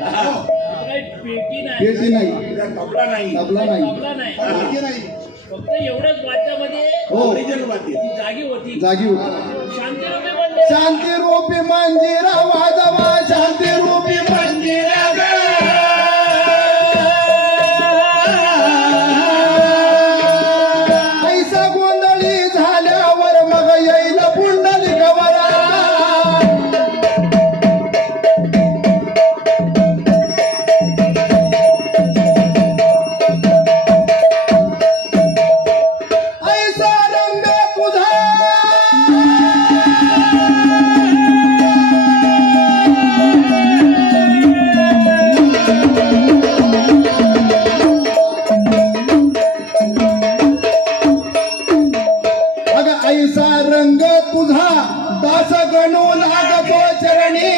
काही पेटी नाही. पेटी नाही. तबला नाही. नाही. फक्त एवढंच वाद्यामध्ये हो. ओरिजिनल वाद्य ती जागी होती. जागी होती. शांतीरूपी म्हणले शांती रूपी मंदिर वाज रंग तुझा दास गणू लागतो चरणी